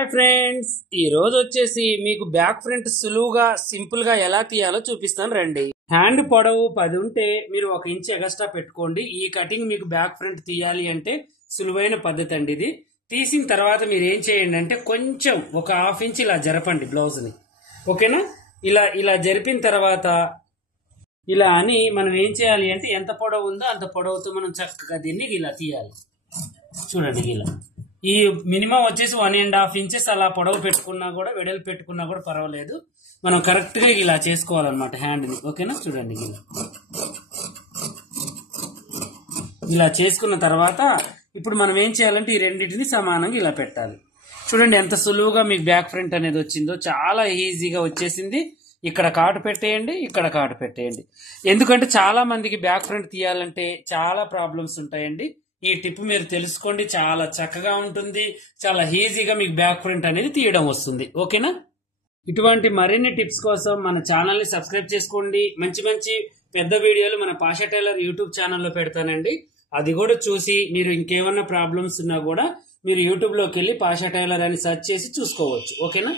Hi friends, ఈ రోజు వచ్చేసి మీకు బ్యాక్ ఫ్రంట్ సులువుగా సింపుల్ గా ఎలా తీయాలో చూపిస్తాను రండి. హ్యాండ్ పొడవు 10 ఉంటే మీరు 1 ఇంచ్ ఎక్స్ట్రా పెట్టుకోండి. ఈ కటింగ్ మీకు బ్యాక్ ఫ్రంట్ తీయాలి అంటే సులువైన పద్ధతి అండి ఇది. తీసిన తర్వాత మీరు ఏం చేయండి అంటే కొంచెం ఒక 1/2 ఇంచ్ ఇలా జరపండి బ్లౌజ్ ని. ఓకేనా? ఇలా ఇలా జరిపిన తర్వాత ఇలా అని మనం ఏం చేయాలి అంటే ఎంత పొడవు ఉందో అంత పొడవుతో మనం చక్కగా దీన్ని ఇలా తీయాలి. చూడండి, ఇలా ఈ మినిమం వచ్చేసి 1.5 ఇంచెస్ అలా పొడవు పెట్టుకున్నా కూడా వెడల్పు పెట్టుకున్నా కూడా పర్వాలేదు. మనం కరెక్ట్ గా ఇలా చేసుకోవాలన్నమాట హ్యాండ్ ని. ఓకేనా? చూడండి, ఇలా చేసుకున్న తర్వాత ఇప్పుడు మనం ఏం చేయాలంటే ఈ రెండింటిని సమానంగా ఇలా పెట్టాలి. చూడండి ఎంత సులువుగా మీకు బ్యాక్ ఫ్రంట్ అనేది వచ్చిందో, చాలా ఈజీగా వచ్చేసింది. ఇక్కడ కాటు పెట్టేయండి, ఇక్కడ కాటు పెట్టేయండి. ఎందుకంటే చాలా మందికి బ్యాక్ ఫ్రంట్ తీయాలంటే చాలా ప్రాబ్లమ్స్ ఉంటాయండి. ఈ టిప్ మీరు తెలుసుకోండి, చాలా చక్కగా ఉంటుంది. చాలా ఈజీగా మీకు బ్యాక్ ఫ్రంట్ అనేది తీయడం వస్తుంది. ఓకేనా? ఇటువంటి మరిన్ని టిప్స్ కోసం మన ఛానల్ ని సబ్స్క్రైబ్ చేసుకోండి. మంచి మంచి పెద్ద వీడియోలు మన పాషా టైలర్ యూట్యూబ్ ఛానల్లో పెడతానండి. అది కూడా చూసి మీరు ఇంకేమన్నా ప్రాబ్లమ్స్ ఉన్నా కూడా మీరు యూట్యూబ్ లోకి వెళ్ళి పాషా టైలర్ అని సెర్చ్ చేసి చూసుకోవచ్చు. ఓకేనా?